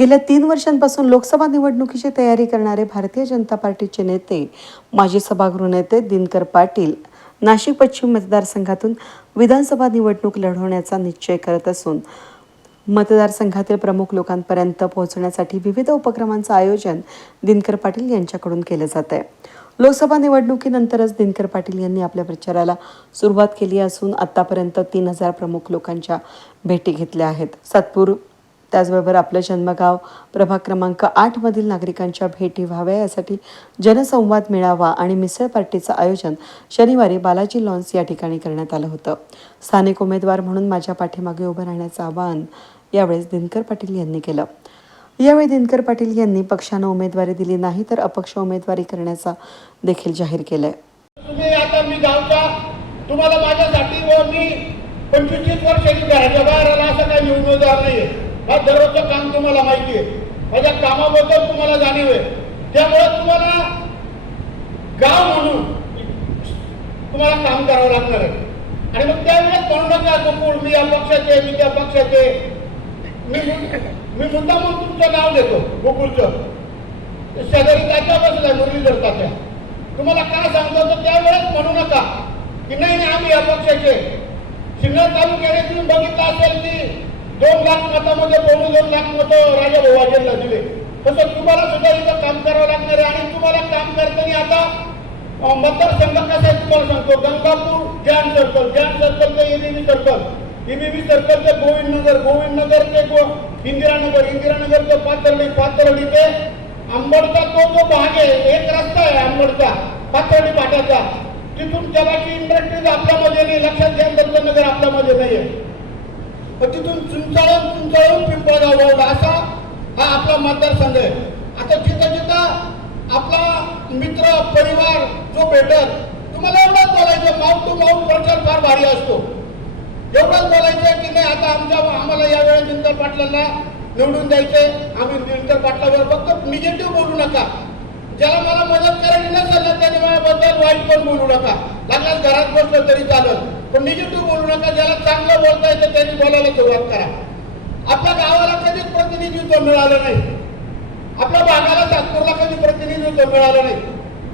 गेल्या तीन वर्षांपासून लोकसभा निवडणुकीची तयारी करणारे भारतीय जनता पार्टीचे नेते माजी सभागृह नेते दिनकर पाटील नाशिक पश्चिम मतदारसंघातून विधानसभा निवडणूक लढवण्याचा निश्चय करत असून मतदारसंघातील प्रमुख लोकांपर्यंत पोहोचण्यासाठी विविध उपक्रमांचं आयोजन दिनकर पाटील यांच्याकडून केलं जात आहे. लोकसभा निवडणुकीनंतरच दिनकर पाटील यांनी आपल्या प्रचाराला सुरुवात केली असून आतापर्यंत तीन हजार प्रमुख लोकांच्या भेटी घेतल्या आहेत. सातपूर त्याचबरोबर आपलं जन्मगाव प्रभाग क्रमांक आठमधील नागरिकांच्या भेटी व्हाव्या. यासाठी जनसंवाद मेळावा आणि मिसळ पार्टीचं आयोजन शनिवारी बालाजी लॉन्स या ठिकाणी करण्यात आलं होतं. स्थानिक उमेदवार म्हणून माझ्या पाठीमागे उभं राहण्याचं आवाहन यावेळेस दिनकर पाटील यांनी केलं. यावेळी दिनकर पाटील यांनी पक्षानं उमेदवारी दिली नाही तर अपक्ष उमेदवारी करण्याचा देखील जाहीर केलाय. तुम्हाला माझ्यासाठी व मी पंचवीस वर्षाची घराच्या बाहेर आला असं काही उमेदवार नाहीये. हा दररोजचं काम तुम्हाला माहिती आहे. माझ्या कामाबद्दल तुम्हाला जाणीव आहे. त्यामुळे तुम्हाला गाव म्हणून तुम्हाला काम करावं लागणार आहे. आणि मग त्यावेळेस म्हणू नका गोकुळ मी या पक्षाचे मी त्या पक्षाचे. मी मी मुद्दा म्हणून तुमचं नाव देतो गोकुळचं शेजारी त्याच्या बसलाय मुरलीधर तात्या. तुम्हाला काय सांगतो तर त्यावेळेस म्हणू नका की नाही नाही आम्ही या पक्षाचे. सिन्नर तालुक्याने तुम्ही बघितलं असेल की दोन लाख मतामध्ये म्हणजे पावणे दोन लाख मतं राजा भाऊजींना दिले. तसं तुम्हाला सुद्धा इथं काम करावं लागणार आहे आणि तुम्हाला काम करताना आता मतदारसंघ कसा आहे तुम्हाला सांगतो. गंगापूर ज्ञान सर्कल ज्ञान सर्कल ते एबीबी सर्कल एबीबी सर्कल ते गोविंद नगर गोविंद नगर ते गो इंदिरानगर इंदिरानगर ते पाथर्डी पाथर्डी ते आंबडचा तो जो भाग आहे एक रस्ता आहे आंबडचा पाथर्डी पाठाचा तिथून त्याला की इंडस्ट्रीज आपल्यामध्ये नाही लक्षात घ्या दत्तनगर आपल्यामध्ये नाही आहे पण तिथून चुंचाळून चुंचाळून पिंपळगाव रोड असा हा आपला मतदारसंघ आहे. आता जिथं जिथं आपला मित्र परिवार जो भेटत तुम्हाला एवढंच बोलायचं माउंट टू माउट प्रचार फार भारी असतो. एवढंच बोलायचं की नाही आता आमच्या आम्हाला यावेळेस दिनकर पाटलांना निवडून द्यायचे आम्ही दिनकर पाटलावर फक्त निगेटिव्ह बोलू नका. ज्याला मला मदत करायची नसेल ना त्याने माझ्याबद्दल वाईट पण बोलू नका. लागल्यास घरात बसलं तरी चालत पण निगेटिव्ह बोलू नका. ज्याला चांगलं बोलता बोलायला सुरुवात करा. आपल्या गावाला कधीच प्रतिनिधित्व मिळालं नाही? आपल्या भागाला सातपूरला कधी प्रतिनिधित्व मिळालं नाही?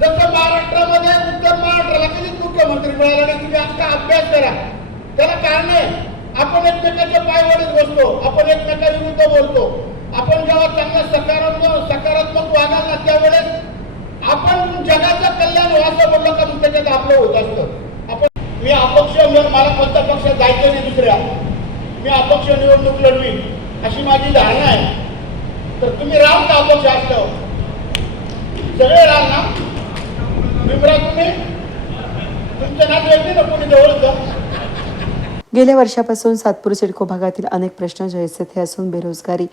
जसं महाराष्ट्रामध्ये उत्तर महाराष्ट्राला कधीच मुख्यमंत्री मिळाला नाही तुम्ही आजचा अभ्यास करा. त्याला कारण आहे आपण एकमेकाच्या पायवडीत बसतो आपण एकमेकाविरुद्ध बोलतो. आपण जेव्हा चांगला सकारात्मक सकारात्मक वागाल ना त्यावेळेस आपण जगाचं कल्याण हो व्हायचं बोललं का मग त्याच्यात आपलं होत असतं. आपण मी अपक्ष मला कोणत्या पक्षात जायचं नाही दुसऱ्या. मी अपक्ष निवडणूक लढवी अशी माझी धारणा आहे. तर तुम्ही राम का अपक्ष असल्यावर सगळे राम ना? विमरा तुम्ही? तुमचं नाव येते ना कोणी जवळचं गेल्या वर्षापासून सातपूर सिडको भागातील अनेक प्रश्न जैसे असून बेरोजगारी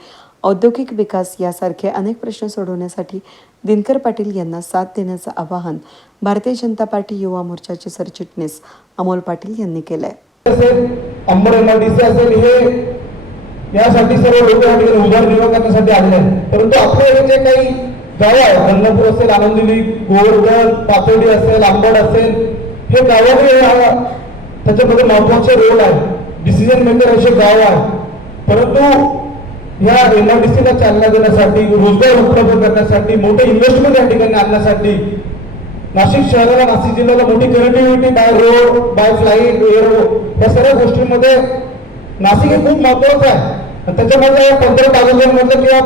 औद्योगिक विकास यासारखे अनेक प्रश्न सोडवण्यासाठी दिनकर पाटील यांना साथ देण्याचं आवाहन भारतीय जनता पार्टी युवा मोर्चाचे सरचिटणीस अमोल पाटील यांनी केलं आहे असेल अंबर एमआरडीसी असेल हे यासाठी सर्व लोक या ठिकाणी उदरनिर्वाह करण्यासाठी आलेले आहेत. परंतु आपले जे काही गाव आहे गंगापूर असेल आनंदिली गोवर्धन पातोडी असेल आंबड असेल हे गावाने त्याच्यामध्ये महत्त्वाचे रोल आहे डिसिजन मेकर असे गाव आहे परंतु ह्या एमआरडीसीला चालना देण्यासाठी रोजगार उपलब्ध करण्यासाठी मोठे इन्व्हेस्टमेंट या ठिकाणी आणण्यासाठी नाशिक शहराला नाशिक जिल्ह्याला मोठी connectivity by road by flight air या सर्व गोष्टींमध्ये नाशिक हे खूप महत्वाचं आहे. त्याच्यामध्ये या पंधरा तालुक्यांमधलं किंवा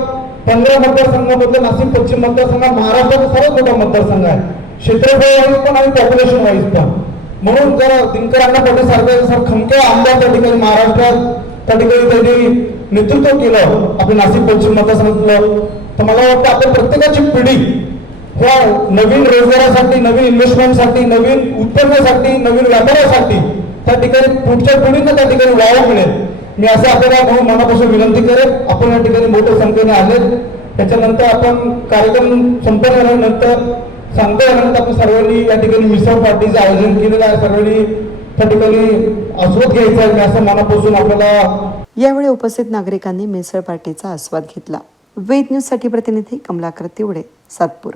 पंधरा मतदारसंघामधलं नाशिक पश्चिम मतदारसंघ महाराष्ट्राचा सर्वात मोठा मतदारसंघ आहे. क्षेत्रफळ वाईज पण आणि पॉप्युलेशन वाईज पण. म्हणून जर दिनकर अण्णा पाटील सारखे सर खमक्या आमदार त्या ठिकाणी महाराष्ट्रात त्या ठिकाणी त्यांनी नेतृत्व केलं. आपलं नाशिक पश्चिम मतदारसंघातलं. तर मला वाटतं आपल्या प्रत्येकाची पिढी ह्या नवीन रोजगारासाठी नवीन इन्व्हेस्टमेंटसाठी नवीन उत्पन्नासाठी नवीन व्यापारासाठी त्या ठिकाणी पुढच्या पिढींना त्या ठिकाणी वाव मिळेल. मी असं आपल्याला म्हणून मनापासून विनंती करेल आपण या ठिकाणी मोठ्या संख्येने आले त्याच्यानंतर आपण कार्यक्रम संपन्न झाल्यानंतर सांगतो यानंतर आपण सर्वांनी या ठिकाणी मिसळ पार्टीचं आयोजन केलेलं आहे. सर्वांनी त्या ठिकाणी आस्वाद घ्यायचा आहे. असं मनापासून आपल्याला यावेळी उपस्थित नागरिकांनी मिसळ पार्टीचा आस्वाद घेतला. वेद न्यूजसाठी प्रतिनिधी कमलाकर तिवडे सातपूर.